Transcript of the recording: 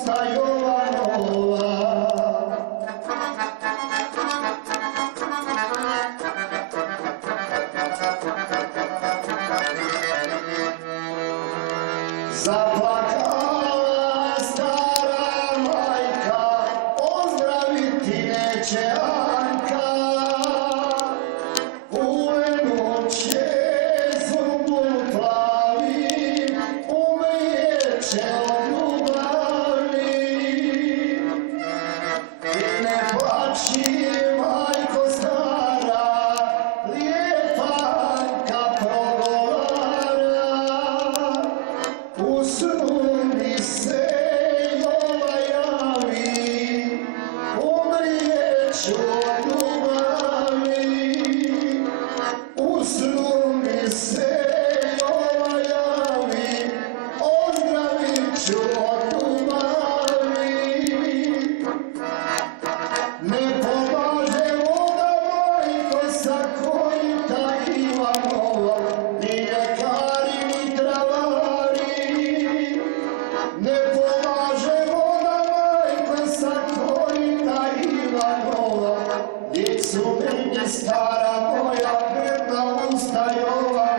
usta Jovanova. Zaplakala stara majka, ozdraviti neće Anka. Uveno će zumbul plavi, umejeće od ljubavi. I ne plači, majko stara, lijepa Anka progovara. Usnu mi se Jova javi, umrijeću od ljubavi. Usnu mi se Jova javi, ozdravit ću od ljubavi. Ne pomaže voda, majko, sakonita Ivanova, ni ljekari, ni travari. Ne pomaže voda, majko, sakonita Ivanova, ni su mi stara moja, vredna usta Jova.